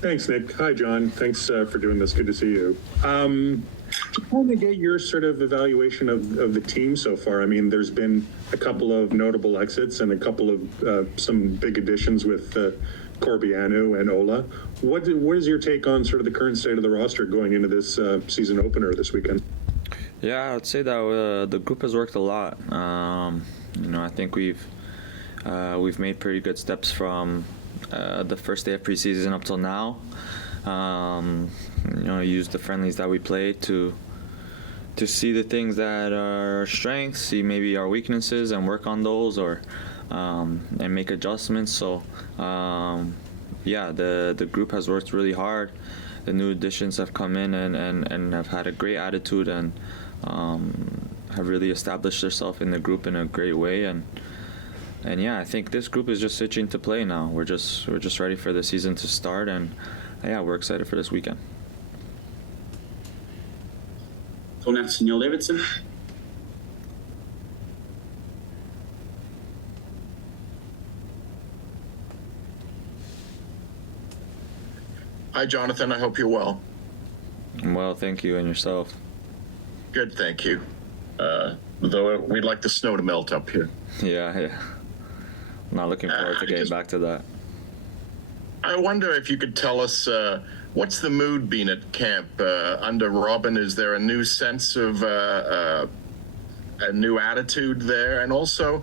Thanks, Nick. Hi, John. Thanks for doing this. Good to see you. Just want to get your sort of evaluation of the team so far. I mean, there's been a couple of notable exits and a couple of some big additions with Corbianu and Ola. What is your take on sort of the current state of the roster going into this season opener this weekend? Yeah, I'd say that the group has worked a lot. I think we've made pretty good steps from the first day of preseason up till now. Use the friendlies that we played to see the things that are our strengths, see maybe our weaknesses, and work on those, or and make adjustments. So the group has worked really hard. The new additions have come in and have had a great attitude and have really established themselves in the group in a great way. And I think this group is just itching to play now. We're just ready for the season to start, and we're excited for this weekend. Go next to Neil Davidson. Hi, Jonathan. I hope you're well. I'm well, thank you, and yourself? Good, thank you. Though we'd like the snow to melt up here. Yeah. Not looking forward to getting back to that. I wonder if you could tell us what's the mood been at camp under Robin? Is there a new sense of a new attitude there? And also,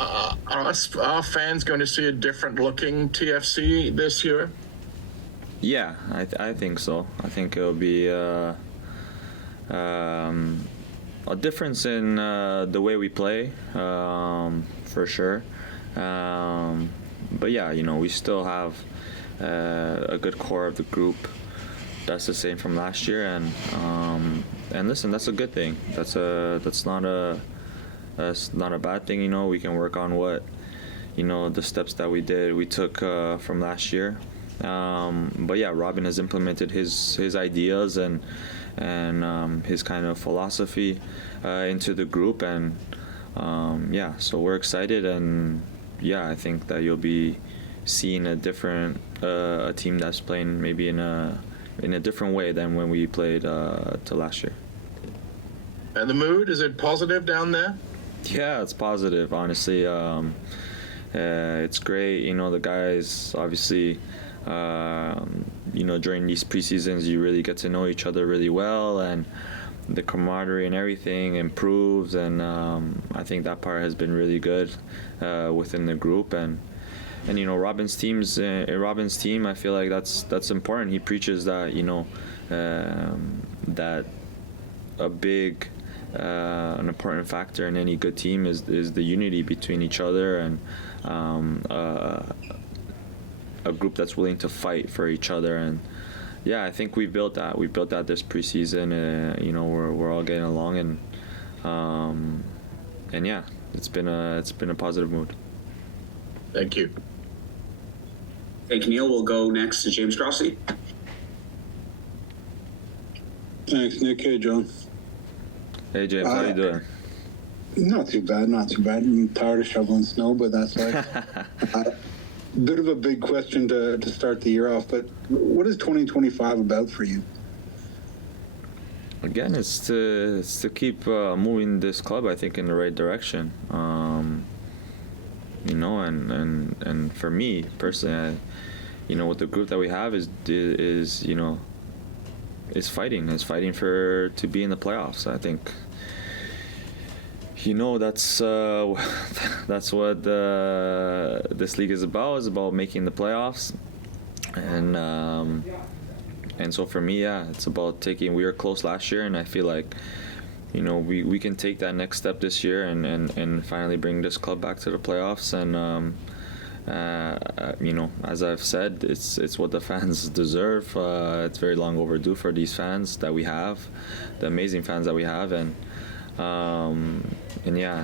are fans going to see a different looking TFC this year? Yeah, I think so. I think it'll be a difference in the way we play, for sure. But we still have a good core of the group that's the same from last year, and listen, that's a good thing. That's not a bad thing. We can work on what the steps that we took from last year. But Robin has implemented his ideas and his kind of philosophy into the group, and so we're excited, and I think that you'll be seeing a team that's playing maybe in a different way than when we played to last year. And the mood, is it positive down there? Yeah, it's positive, honestly. It's great. The guys, obviously, during these preseasons, you really get to know each other really well, and the camaraderie and everything improves, and I think that part has been really good within the group, and Robin's team, I feel like that's important. He preaches that that a big an important factor in any good team is the unity between each other, and a group that's willing to fight for each other. And I think we built that this preseason. We're all getting along, and it's been a positive mood. Thank you. Thank you, Neil. We'll go next to James Grossi. Thanks, Nick. Hey, John. Hey, James. How you doing? Not too bad. I'm tired of shoveling snow, but that's like bit of a big question to start the year off. But what is 2025 about for you? Again, it's to keep moving this club, I think, in the right direction. And for me personally, with the group that we have is fighting to be in the playoffs. I think that's what this league is about. Is about making the playoffs, and so for me, it's about we were close last year, and I feel like we can take that next step this year and finally bring this club back to the playoffs. And as I've said, it's what the fans deserve. It's very long overdue for these fans that we have, the amazing fans that we have, and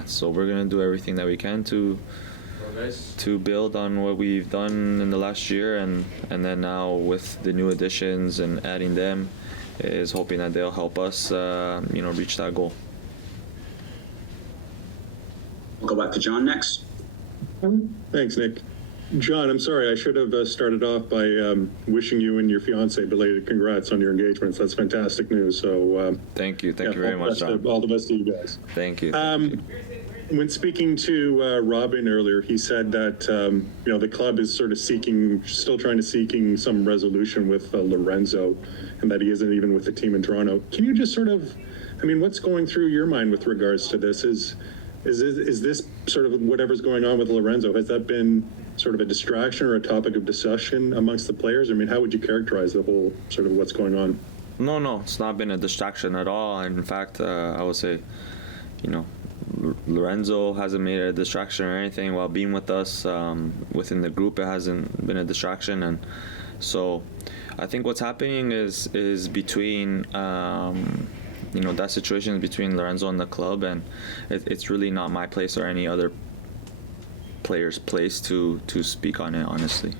so we're gonna do everything that we can to build on what we've done in the last year, and then now with the new additions and adding them, is hoping that they'll help us reach that goal. We'll go back to John next. Thanks, Nick. John, I'm sorry, I should have started off by wishing you and your fiance belated congrats on your engagements. That's fantastic news. So Thank you very much, John. all the best to you guys. Thank you. When speaking to Robin earlier, he said that the club is sort of still trying to seeking some resolution with Lorenzo, and that he isn't even with the team in Toronto. Can you just what's going through your mind with regards to this? Is this sort of whatever's going on with Lorenzo? Has that been sort of a distraction or a topic of discussion amongst the players? I mean, how would you characterize the whole sort of what's going on? No, it's not been a distraction at all. And in fact, I would say, Lorenzo hasn't made a distraction or anything while being with us. Within the group, it hasn't been a distraction, and so I think what's happening is between that situation is between Lorenzo and the club, and it's really not my place or any other player's place to speak on it, honestly.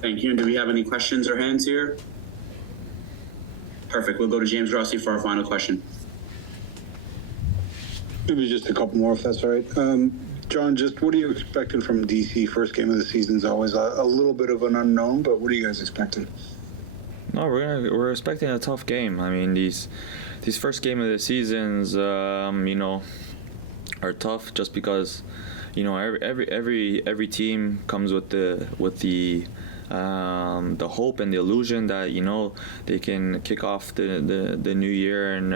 Thank you. And do we have any questions or hands here? Perfect. We'll go to James Rossi for our final question. Maybe just a couple more, if that's all right. John, just what are you expecting from DC? First game of the season is always a little bit of an unknown, but what are you guys expecting? No, we're expecting a tough game. I mean, these first game of the seasons, are tough just because, every team comes with the hope and the illusion that they can kick off the new year and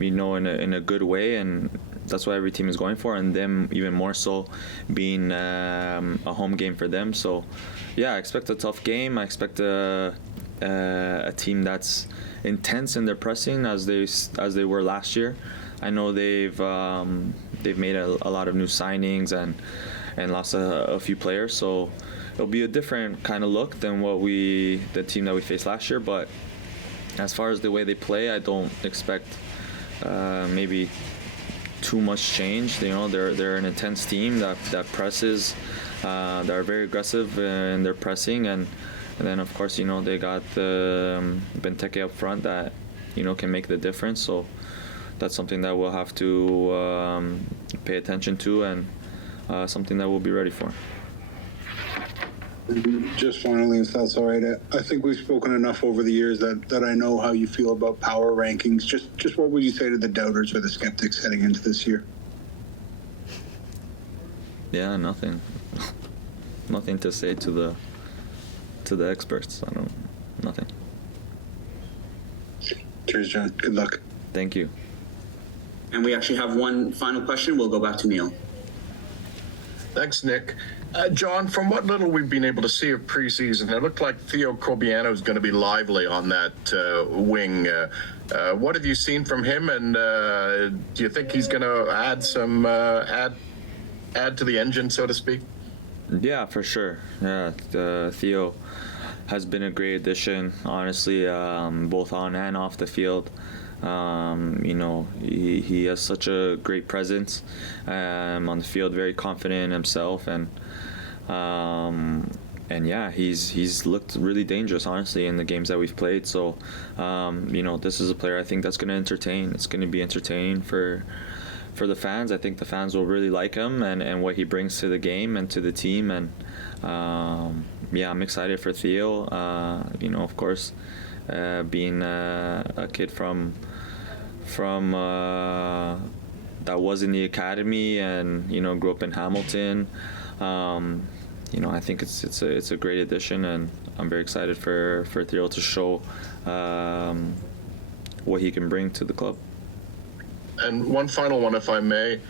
in a good way, and that's what every team is going for, and them even more so being a home game for them. So yeah, I expect a tough game. I expect a team that's intense in their pressing as they were last year. I know they've made a lot of new signings and lost a few players, so it'll be a different kind of look than the team that we faced last year. But as far as the way they play, I don't expect maybe too much change. They're an intense team that presses, that are very aggressive in their pressing, and then of course they got Benteke up front that can make the difference. So that's something that we'll have to pay attention to, and something that we'll be ready for. Just finally, if that's all right, I think we've spoken enough over the years that I know how you feel about power rankings. Just what would you say to the doubters or the skeptics heading into this year? Yeah, nothing to say to the experts. Nothing. Cheers, John. Good luck. Thank you. And we actually have one final question. We'll go back to Neil. Thanks, Nick. John, from what little we've been able to see of preseason, it looked like Theo Corbiano is going to be lively on that wing. What have you seen from him, and do you think he's going to add some add to the engine, so to speak? Yeah, for sure. Yeah, Theo has been a great addition, honestly, both on and off the field. He has such a great presence on the field, very confident in himself, and yeah, he's looked really dangerous, honestly, in the games that we've played. So this is a player I think that's going to entertain. It's going to be entertaining for the fans. I think the fans will really like him and what he brings to the game and to the team, and yeah, I'm excited for Theo. Of course, being a kid from that was in the academy and grew up in Hamilton. I think it's a great addition, and I'm very excited for Theo to show what he can bring to the club. And one final one, if I may.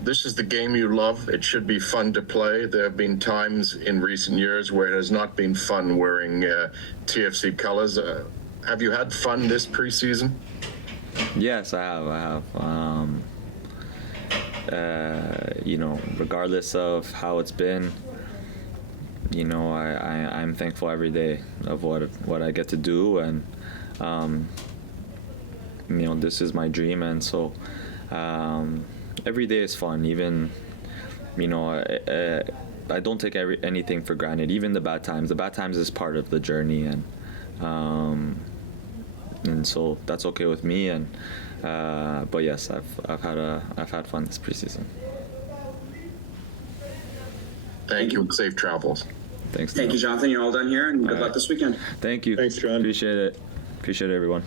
This is the game you love. It should be fun to play. There have been times in recent years where it has not been fun wearing TFC colors. Have you had fun this preseason? Yes, I have. Regardless of how it's been, I'm thankful every day of what I get to do, and this is my dream, and so every day is fun. Even I don't take anything for granted, even the bad times. The bad times is part of the journey, and so that's okay with me. And But yes, I've had fun this preseason. Thank you and safe travels. Thanks. Thank Neil. you, Jonathan. You're all done here, and good luck this weekend. Thank you. Thanks, John. Appreciate it. Appreciate it, everyone.